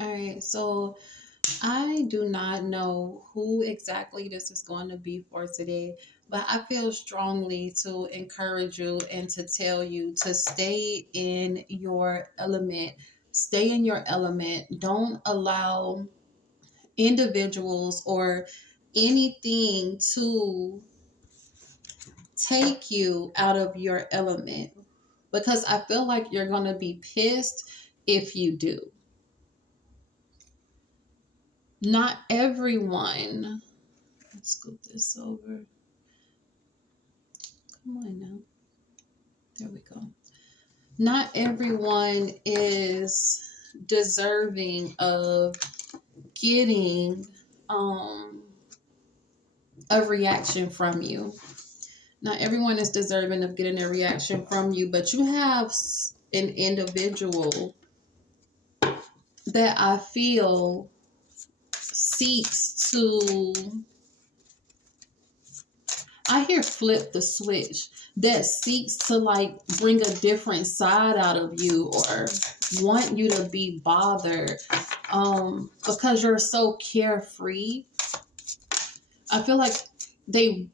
All right, so I do not know who exactly this is going to be for today, but I feel strongly to encourage you and to tell you to stay in your element. Stay in your element. Don't allow individuals or anything to take you out of your element, because I feel like you're going to be pissed if you do. Not everyone, let's scoot this over. Come on now. There we go. Not everyone is deserving of getting um, a reaction from you. Not everyone is deserving of getting a reaction from you, but you have an individual that I feel seeks to, I hear flip the switch, that seeks to like bring a different side out of you or want you to be bothered because you're so carefree. I feel like they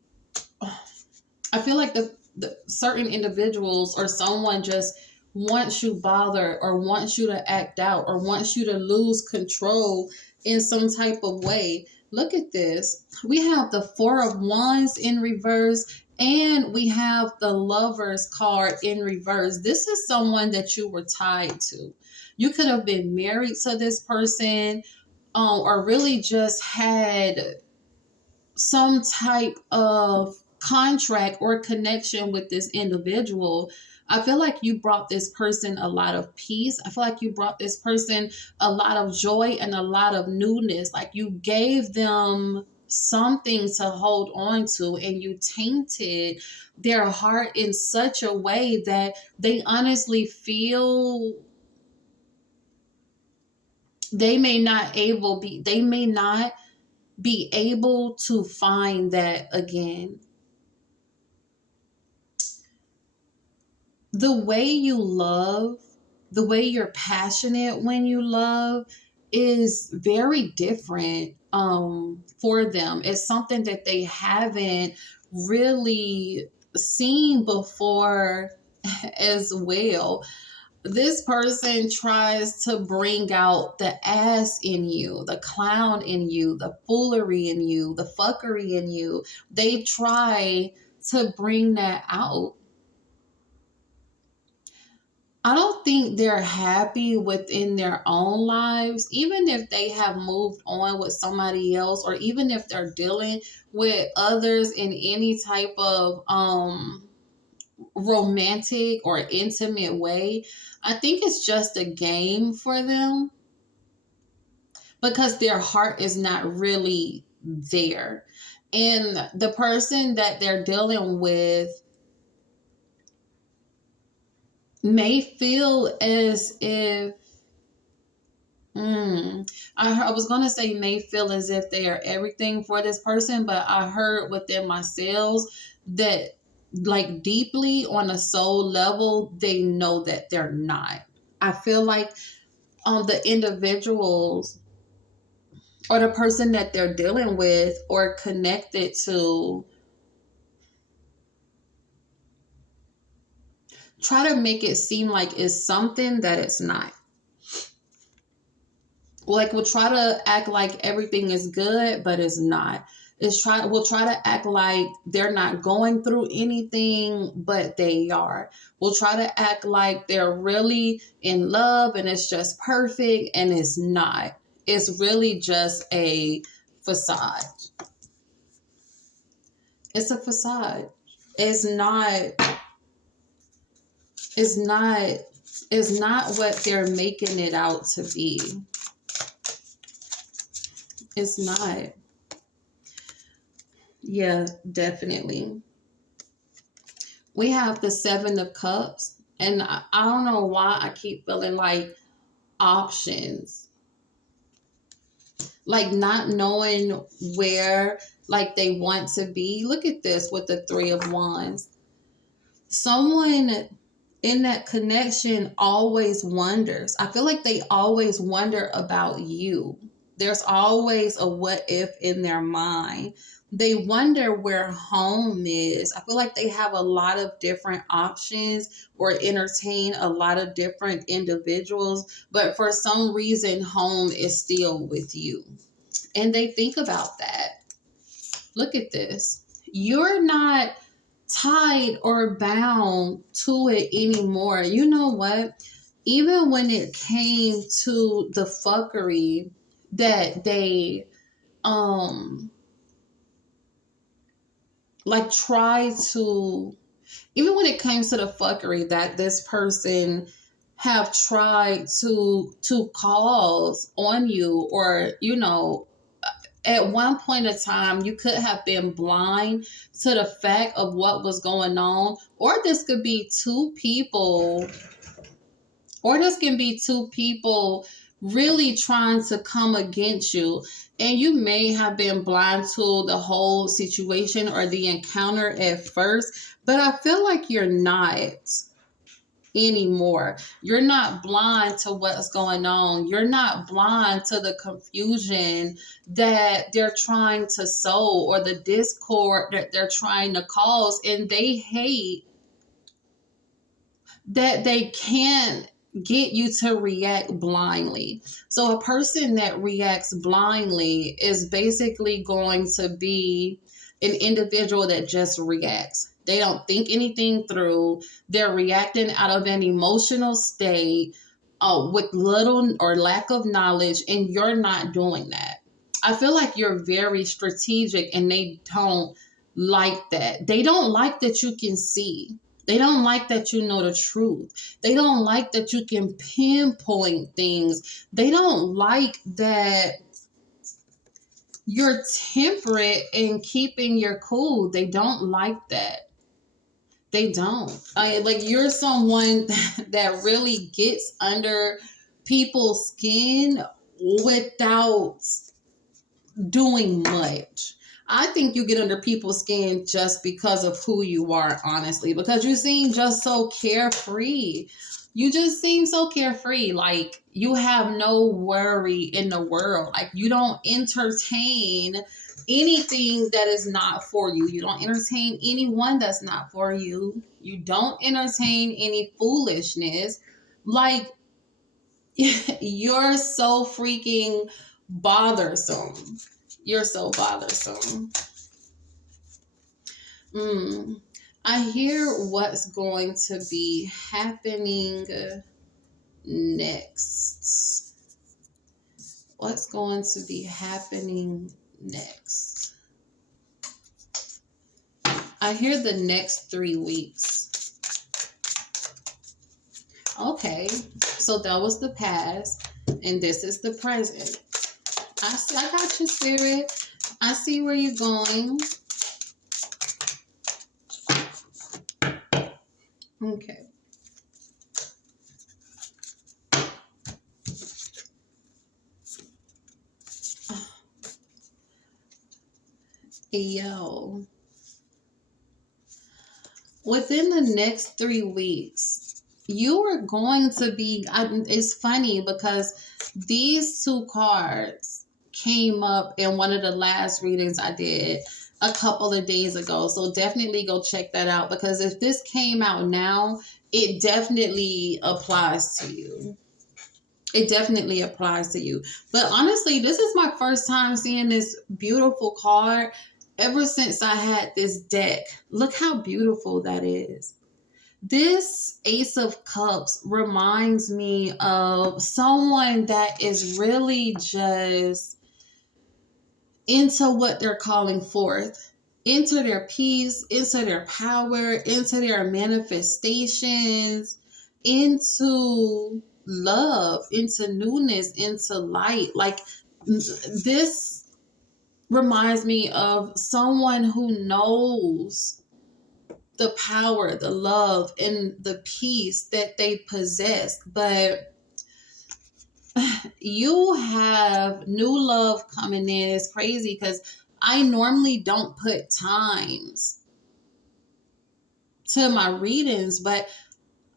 I feel like the certain individuals or someone just wants you bothered or wants you to act out or wants you to lose control in some type of way. Look at this. We have the Four of Wands in reverse and we have the Lovers card in reverse. This is someone that you were tied to. You could have been married to this person or really just had some type of contract or connection with this individual. I feel like you brought this person a lot of peace. I feel like you brought this person a lot of joy and a lot of newness. Like you gave them something to hold on to and you tainted their heart in such a way that they honestly feel they may not be able to find that again. The way you love, the way you're passionate when you love is very different for them. It's something that they haven't really seen before as well. This person tries to bring out the ass in you, the clown in you, the foolery in you, the fuckery in you. They try to bring that out. I don't think they're happy within their own lives, even if they have moved on with somebody else, or even if they're dealing with others in any type of romantic or intimate way. I think it's just a game for them because their heart is not really there. And the person that they're dealing with may feel as if, I was going to say may feel as if they are everything for this person, but I heard within myself that like deeply on a soul level, they know that they're not. I feel like the individuals or the person that they're dealing with or connected to try to make it seem like it's something that it's not. Like we'll try to act like everything is good, but it's not. We'll try to act like they're not going through anything, but they are. We'll try to act like they're really in love and it's just perfect, and it's not. It's really just a facade. It's a facade. It's not it's not it's not what they're making it out to be. It's not. Yeah, definitely. We have the Seven of Cups, and I don't know why I keep feeling like options, like not knowing where like they want to be. Look at this with the Three of Wands. Someone in that connection always wonders. I feel like they always wonder about you. There's always a what if in their mind. They wonder where home is. I feel like they have a lot of different options or entertain a lot of different individuals, but for some reason, home is still with you. And they think about that. Look at this. You're not tied or bound to it anymore. You know what? Even when it came to the fuckery that they like try to, even when it comes to the fuckery that this person have tried to cause on you, or you know, at one point in time you could have been blind to the fact of what was going on, or this could be two people, or this can be two people really trying to come against you, and you may have been blind to the whole situation or the encounter at first, but I feel like you're not anymore. You're not blind to what's going on. You're not blind to the confusion that they're trying to sow or the discord that they're trying to cause. And they hate that they can't get you to react blindly. So a person that reacts blindly is basically going to be an individual that just reacts. They don't think anything through. They're reacting out of an emotional state with little or lack of knowledge, and you're not doing that. I feel like you're very strategic, and they don't like that. They don't like that you can see. They don't like that you know the truth. They don't like that you can pinpoint things. They don't like that you're temperate and keeping your cool. They don't like that. They don't. Like you're someone that really gets under people's skin without doing much. I think you get under people's skin just because of who you are, honestly, because you seem just so carefree. You just seem so carefree. Like you have no worry in the world. Like you don't entertain anything that is not for you. You don't entertain anyone that's not for you. You don't entertain any foolishness. Like you're so freaking bothersome. You're so bothersome. I hear what's going to be happening next. What's going to be happening next? I hear the next 3 weeks. Okay, so that was the past, and this is the present. I got you, Spirit. I see where you're going. Okay. Yo. Within the next 3 weeks, you are going to be, it's funny because these two cards came up in one of the last readings I did a couple of days ago. So definitely go check that out, because if this came out now, it definitely applies to you. It definitely applies to you. But honestly, this is my first time seeing this beautiful card ever since I had this deck. Look how beautiful that is. This Ace of Cups reminds me of someone that is really just into what they're calling forth, into their peace, into their power, into their manifestations, into love, into newness, into light. Like this reminds me of someone who knows the power, the love, and the peace that they possess. But you have new love coming in. It's crazy because I normally don't put times to my readings, but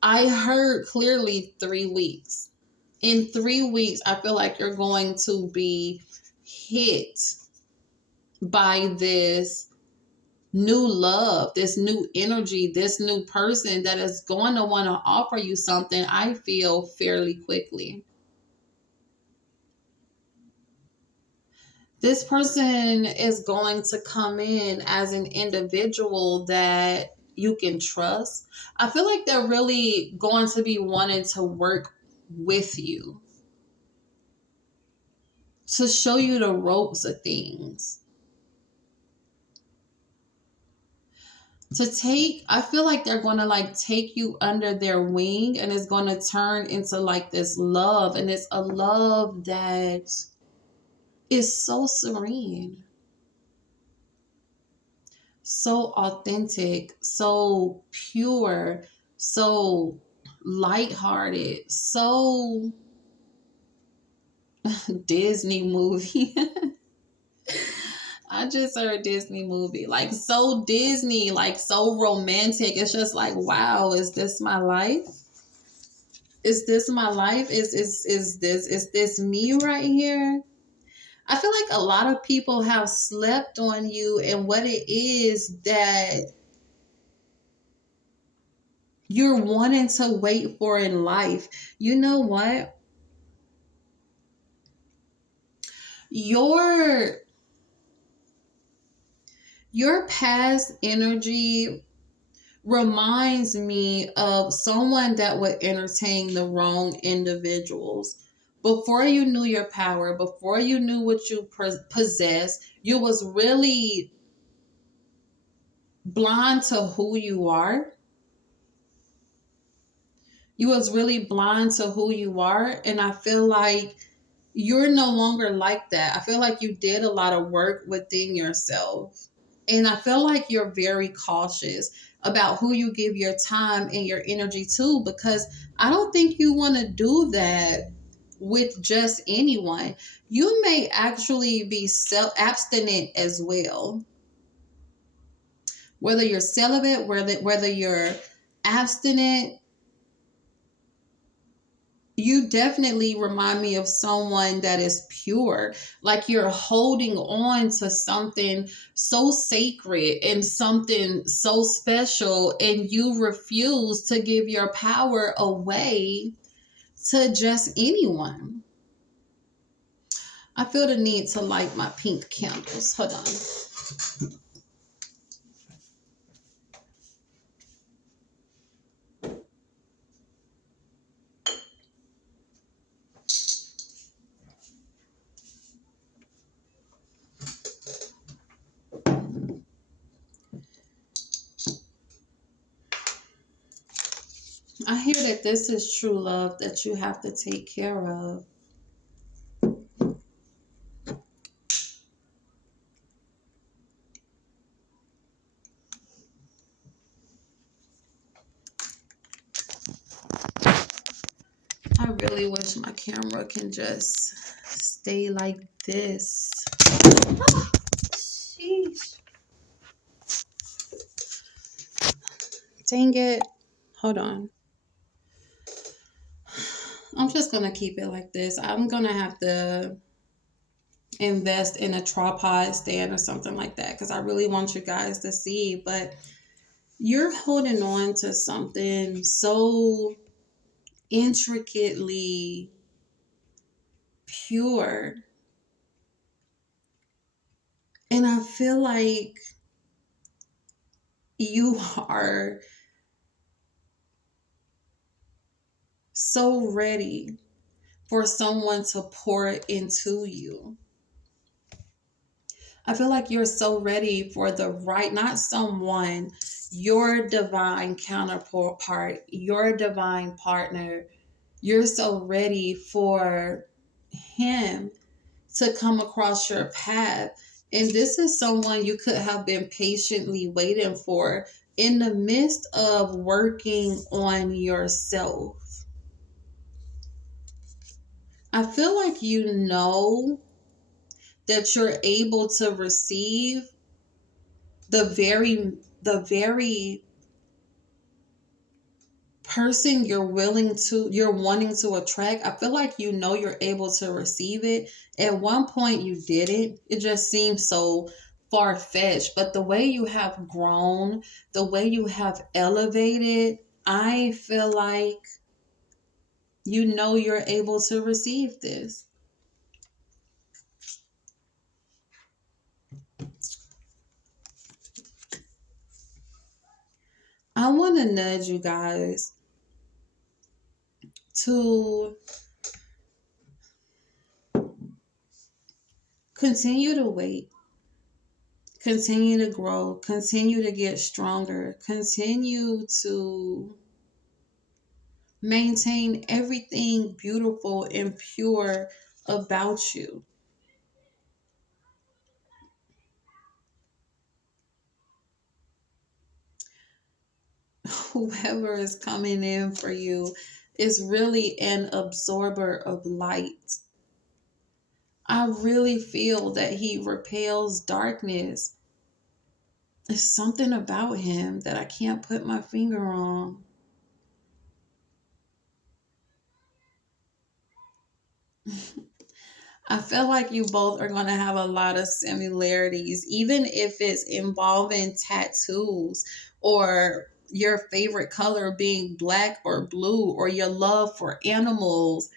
I heard clearly 3 weeks. In 3 weeks, I feel like you're going to be hit by this new love, this new energy, this new person that is going to want to offer you something, I feel, fairly quickly. This person is going to come in as an individual that you can trust. I feel like they're really going to be wanting to work with you to show you the ropes of things. I feel like they're going to like take you under their wing, and it's going to turn into like this love, and it's a love that is so serene, so authentic, so pure, so lighthearted, so Disney movie. I just heard Disney movie. Like so Disney, like so romantic. It's just like, wow, is this my life? Is this my life? Is this me right here? I feel like a lot of people have slept on you and what it is that you're wanting to wait for in life. You know what? Your past energy reminds me of someone that would entertain the wrong individuals. Before you knew your power, before you knew what you possess, you was really blind to who you are. You was really blind to who you are, and I feel like you're no longer like that. I feel like you did a lot of work within yourself. And I feel like you're very cautious about who you give your time and your energy to, because I don't think you want to do that with just anyone. You may actually be abstinent as well. Whether you're celibate, whether you're abstinent, you definitely remind me of someone that is pure. Like you're holding on to something so sacred and something so special, and you refuse to give your power away to just anyone. I feel the need to light my pink candles. Hold on. I hear that this is true love that you have to take care of. I really wish my camera can just stay like this. Oh, sheesh. Dang it. Hold on. I'm just going to keep it like this. I'm going to have to invest in a tripod stand or something like that, because I really want you guys to see. But you're holding on to something so intricately pure. And I feel like you are so ready for someone to pour into you. I feel like you're so ready for the right, not someone, your divine counterpart, your divine partner. You're so ready for him to come across your path. And this is someone you could have been patiently waiting for in the midst of working on yourself. I feel like you know that you're able to receive the very person you're wanting to attract, I feel like you know you're able to receive it. At one point you didn't. It just seems so far-fetched. But the way you have grown, the way you have elevated, I feel like you know you're able to receive this. I want to nudge you guys to continue to wait, continue to grow, continue to get stronger, continue to maintain everything beautiful and pure about you. Whoever is coming in for you is really an absorber of light. I really feel that he repels darkness. There's something about him that I can't put my finger on. I feel like you both are going to have a lot of similarities, even if it's involving tattoos or your favorite color being black or blue, or your love for animals,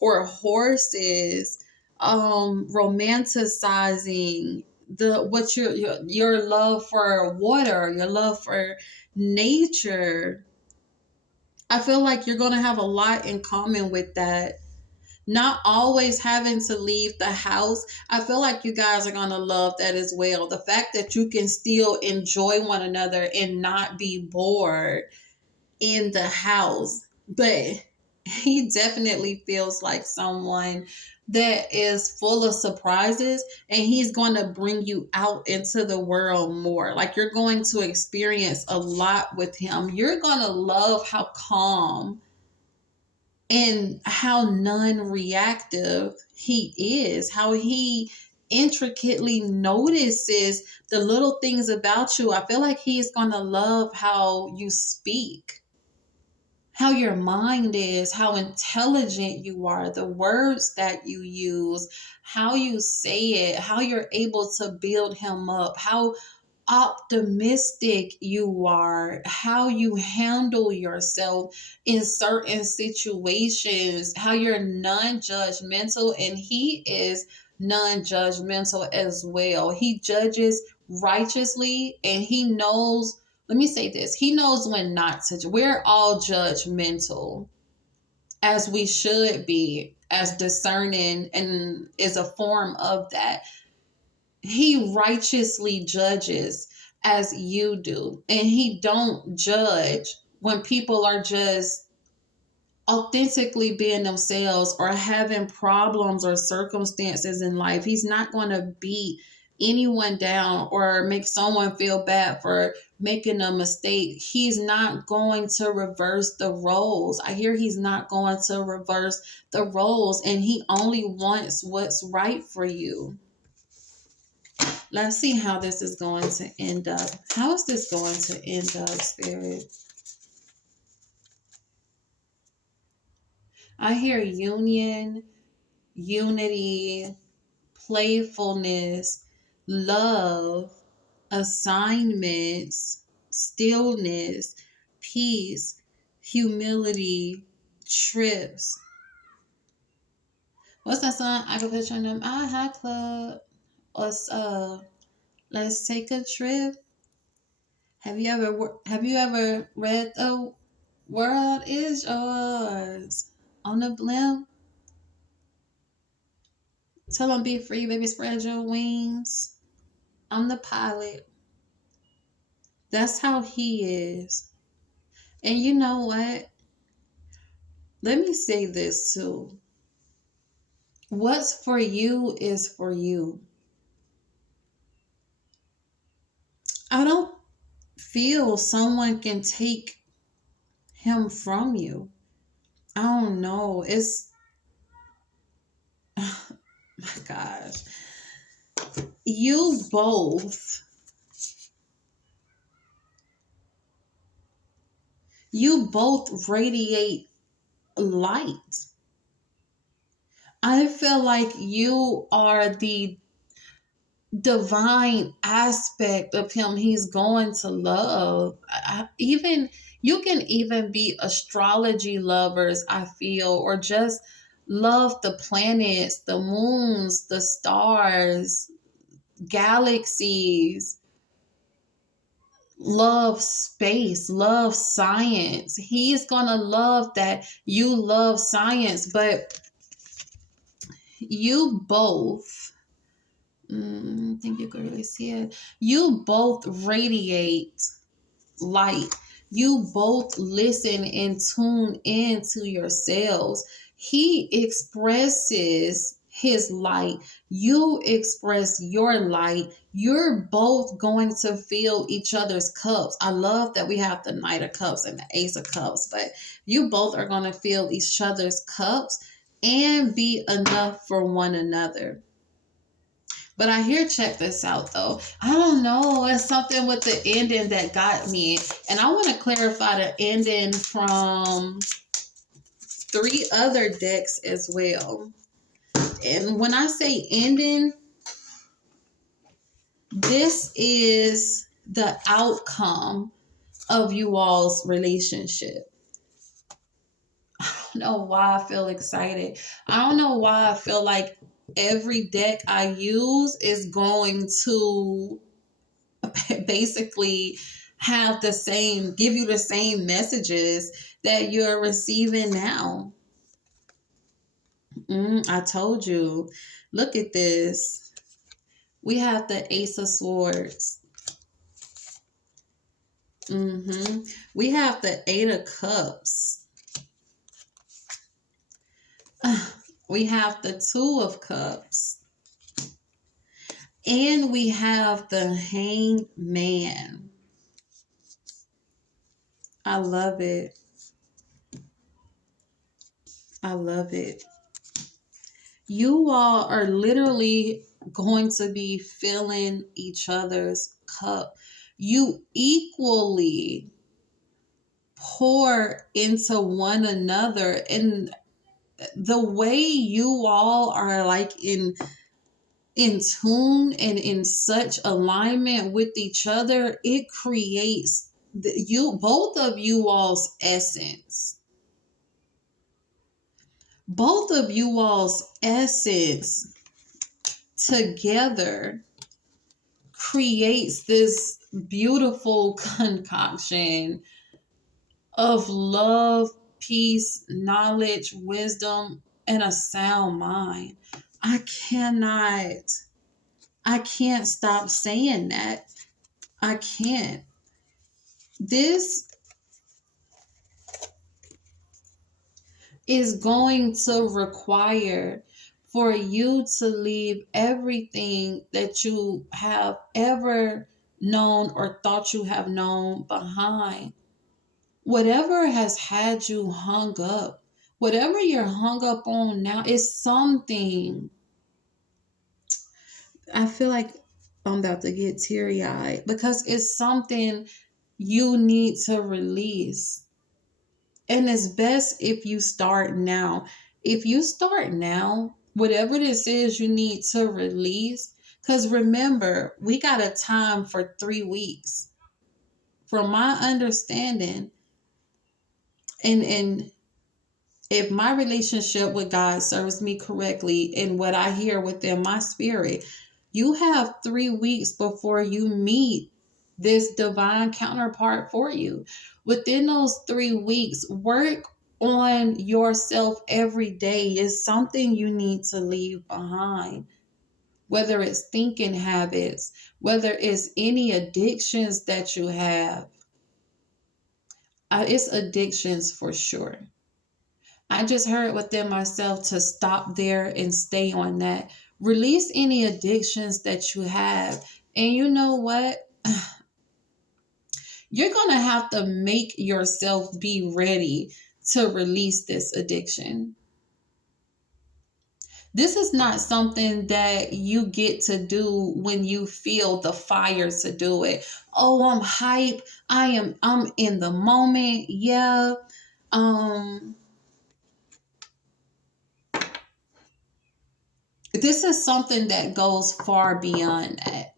or horses, romanticizing your love for water, your love for nature. I feel like you're going to have a lot in common with that. Not always having to leave the house. I feel like you guys are going to love that as well. The fact that you can still enjoy one another and not be bored in the house. But he definitely feels like someone that is full of surprises, and he's going to bring you out into the world more. Like, you're going to experience a lot with him. You're going to love how calm and how non-reactive he is, how he intricately notices the little things about you. I feel like he's going to love how you speak, how your mind is, how intelligent you are, the words that you use, how you say it, how you're able to build him up, how optimistic you are, how you handle yourself in certain situations, how you're non-judgmental, and he is non-judgmental as well. He judges righteously, and he knows, let me say this, he knows when not to. We're all judgmental, as we should be, as discerning, and is a form of that. He righteously judges as you do, and he don't judge when people are just authentically being themselves or having problems or circumstances in life. He's not going to beat anyone down or make someone feel bad for making a mistake. He's not going to reverse the roles. I hear he's not going to reverse the roles, and he only wants what's right for you. Let's see how this is going to end up. How is this going to end up, Spirit? I hear union, unity, playfulness, love, assignments, stillness, peace, humility, trips. What's that song? I can put you in them AHA Club. What's Let's take a trip. Have you ever read The World Is Yours on the blimp? Tell them be free, baby, spread your wings. I'm the pilot. That's how he is. And you know what? Let me say this too. What's for you is for you. I don't feel someone can take him from you. I don't know. It's, oh my gosh. You both You both radiate light. I feel like you are the divine aspect of him he's going to love. Even you can even be astrology lovers, I feel, or just love the planets, the moons, the stars, galaxies, love space, love science. He's going to love that you love science, but you both, I think you can really see it. You both radiate light. You both listen and tune into yourselves. He expresses his light. You express your light. You're both going to fill each other's cups. I love that we have the Knight of Cups and the Ace of Cups, but you both are going to fill each other's cups and be enough for one another. But I hear, check this out though. I don't know. It's something with the ending that got me. And I want to clarify the ending from 3 other decks as well. And when I say ending, this is the outcome of you all's relationship. I don't know why I feel excited. I don't know why I feel like every deck I use is going to basically give you the same messages that you're receiving now. I told you. Look at this. We have the Ace of Swords. We have the 8 of Cups. We have the 2 of Cups. And we have the Hanged Man. I love it. I love it. You all are literally going to be filling each other's cup. You equally pour into one another, and the way you all are like in tune and in such alignment with each other, it creates both of you all's essence. Both of you all's essence together creates this beautiful concoction of love, peace, knowledge, wisdom, and a sound mind. I can't stop saying that. I can't. This is going to require for you to leave everything that you have ever known or thought you have known behind. Whatever has had you hung up, whatever you're hung up on now is something. I feel like I'm about to get teary-eyed because it's something you need to release. And it's best if you start now. If you start now, whatever this is you need to release, because remember, we got a time for 3 weeks. From my understanding, and if my relationship with God serves me correctly and what I hear within my spirit, you have 3 weeks before you meet this divine counterpart for you. Within those 3 weeks, work on yourself every day. Is something you need to leave behind. Whether it's thinking habits, whether it's any addictions that you have. It's addictions for sure. I just heard within myself to stop there and stay on that. Release any addictions that you have. And you know what? You're going to have to make yourself be ready to release this addiction. This is not something that you get to do when you feel the fire to do it. Oh, I'm hype. I'm in the moment. Yeah. Um this is something that goes far beyond that.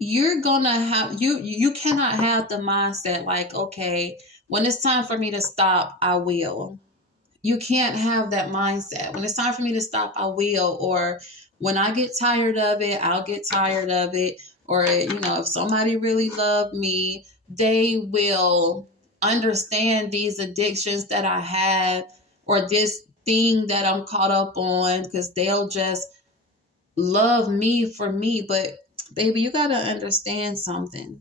You're gonna have you cannot have the mindset like, okay, when it's time for me to stop, I will. You can't have that mindset. When it's time for me to stop, I will. Or when I get tired of it, I'll get tired of it. Or, if somebody really loved me, they will understand these addictions that I have or this thing that I'm caught up on because they'll just love me for me. But, baby, you got to understand something.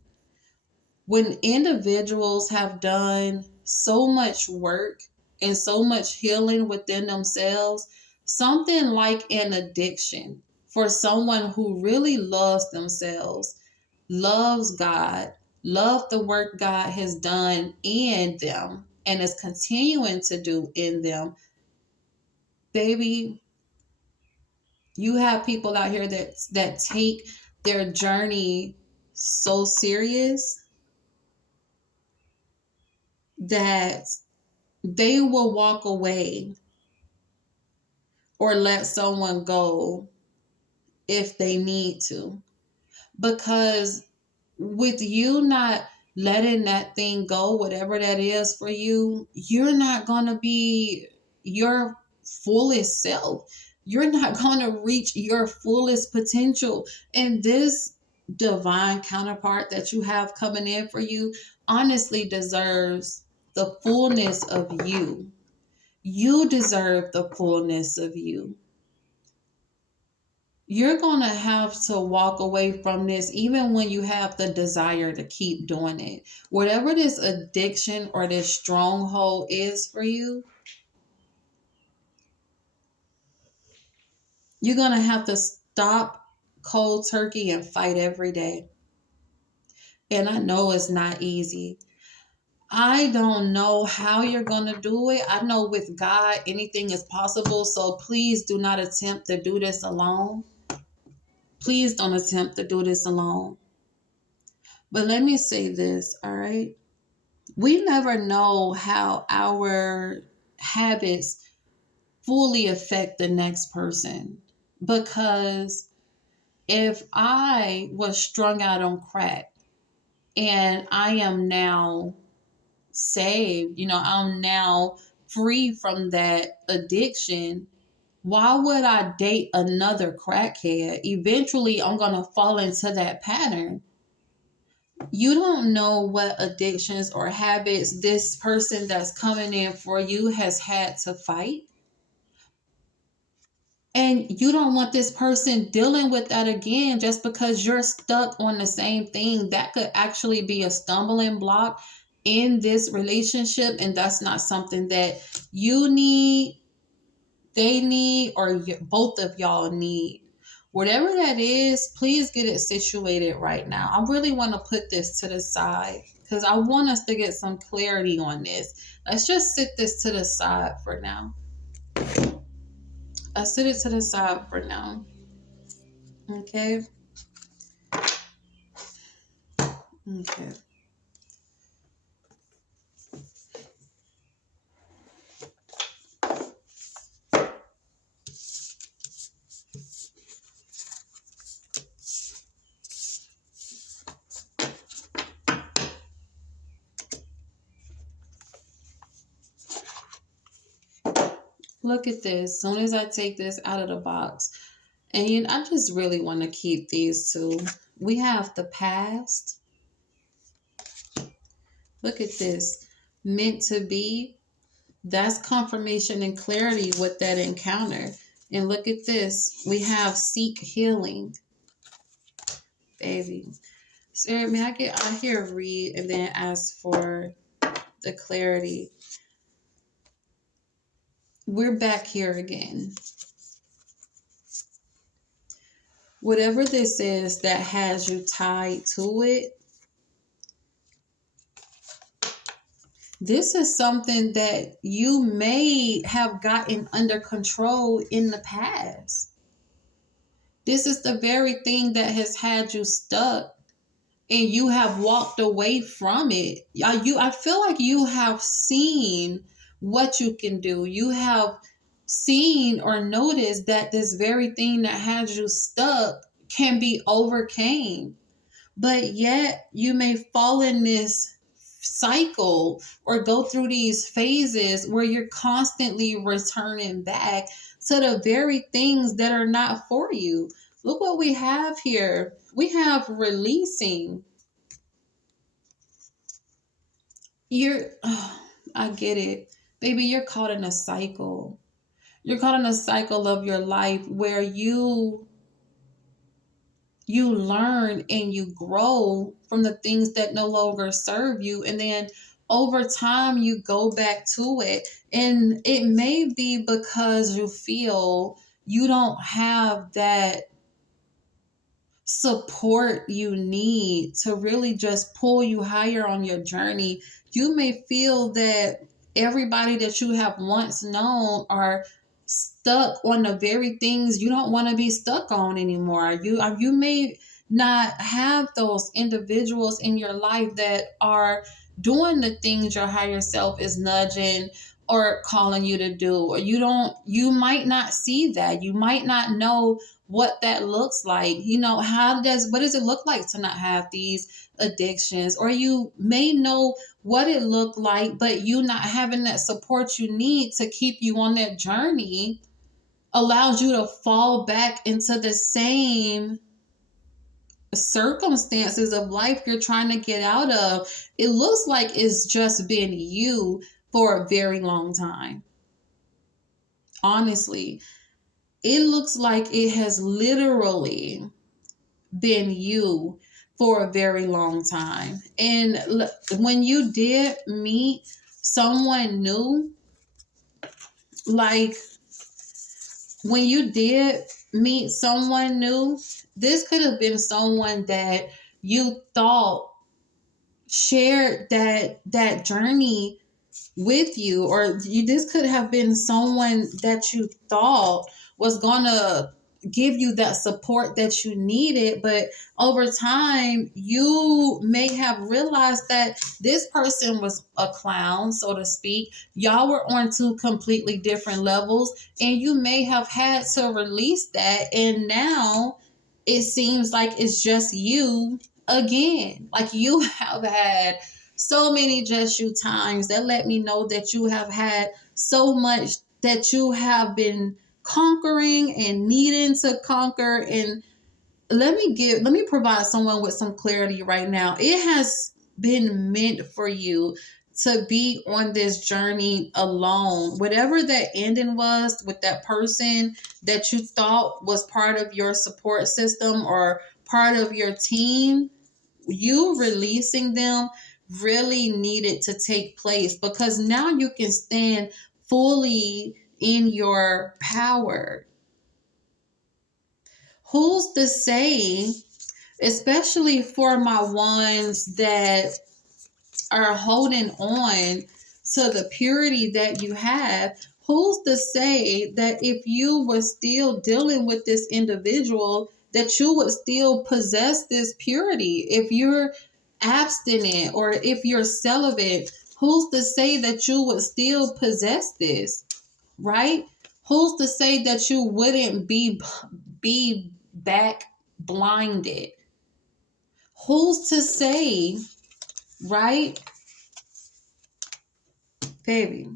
When individuals have done so much work and so much healing within themselves, something like an addiction for someone who really loves themselves, loves God, loves the work God has done in them and is continuing to do in them, baby, you have people out here that take their journey so serious that they will walk away or let someone go if they need to. Because with you not letting that thing go, whatever that is for you, you're not going to be your fullest self. You're not going to reach your fullest potential. And this divine counterpart that you have coming in for you honestly deserves the fullness of you. You deserve the fullness of you. You're going to have to walk away from this even when you have the desire to keep doing it. Whatever this addiction or this stronghold is for you, you're going to have to stop cold turkey and fight every day. And I know it's not easy. I don't know how you're going to do it. I know with God, anything is possible. So please do not attempt to do this alone. Please don't attempt to do this alone. But let me say this, all right? We never know how our habits fully affect the next person. Because if I was strung out on crack and I am now saved, I'm now free from that addiction, why would I date another crackhead? Eventually, I'm going to fall into that pattern. You don't know what addictions or habits this person that's coming in for you has had to fight. And you don't want this person dealing with that again just because you're stuck on the same thing. That could actually be a stumbling block in this relationship. And that's not something that you need, they need, or both of y'all need. Whatever that is, please get it situated right now. I really want to put this to the side because I want us to get some clarity on this. Let's just sit this to the side for now. I sit it to the side for now. Okay? Okay. Look at this. As soon as I take this out of the box, and I just really want to keep these two. We have the past. Look at this. Meant to be. That's confirmation and clarity with that encounter. And look at this. We have seek healing. Baby. Sarah, may I hear read and then ask for the clarity. We're back here again. Whatever this is that has you tied to it, This is something that you may have gotten under control in the past. This is the very thing that has had you stuck, and you have walked away from it. I feel like you have seen what you can do. You have seen or noticed that this very thing that has you stuck can be overcame. But yet you may fall in this cycle or go through these phases where you're constantly returning back to the very things that are not for you. Look what we have here. We have releasing. I get it. Baby, you're caught in a cycle. You're caught in a cycle of your life where you learn and you grow from the things that no longer serve you, and then over time you go back to it, and it may be because you feel you don't have that support you need to really just pull you higher on your journey. You may feel that everybody that you have once known are stuck on the very things you don't want to be stuck on anymore. You may not have those individuals in your life that are doing the things your higher self is nudging or calling you to do, or you might not see that. You might not know what that looks like. What does it look like to not have these addictions? Or you may know what it looked like, but you not having that support you need to keep you on that journey allows you to fall back into the same circumstances of life you're trying to get out of. It looks like it's just been you for a very long time. Honestly, it looks like it has literally been you for a very long time. And when you did meet someone new, like when you did meet someone new, this could have been someone that you thought shared that journey with you, or this could have been someone that you thought was gonna give you that support that you needed, but over time you may have realized that this person was a clown, so to speak. Y'all were on two completely different levels, and you may have had to release that, and now it seems like it's just you again. Like, you have had so many just you times that let me know that you have had so much that you have been conquering and needing to conquer. And let me provide someone with some clarity right now. It has been meant for you to be on this journey alone. Whatever that ending was with that person that you thought was part of your support system or part of your team, you releasing them really needed to take place, because now you can stand fully in your power. Who's to say, especially for my ones that are holding on to the purity that you have, who's to say that if you were still dealing with this individual, that you would still possess this purity? If you're abstinent or if you're celibate, who's to say that you would still possess this, right? Who's to say that you wouldn't be back blinded? Who's to say, right? Baby,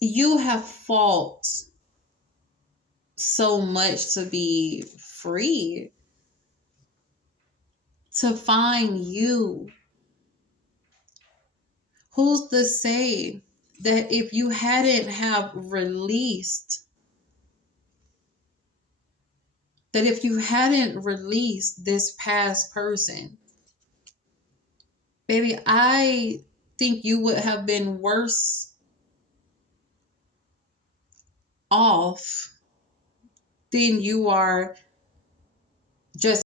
you have fought so much to be free, to find you. Who's to say that if you hadn't have released, that if you hadn't released this past person, baby, I think you would have been worse off than you are just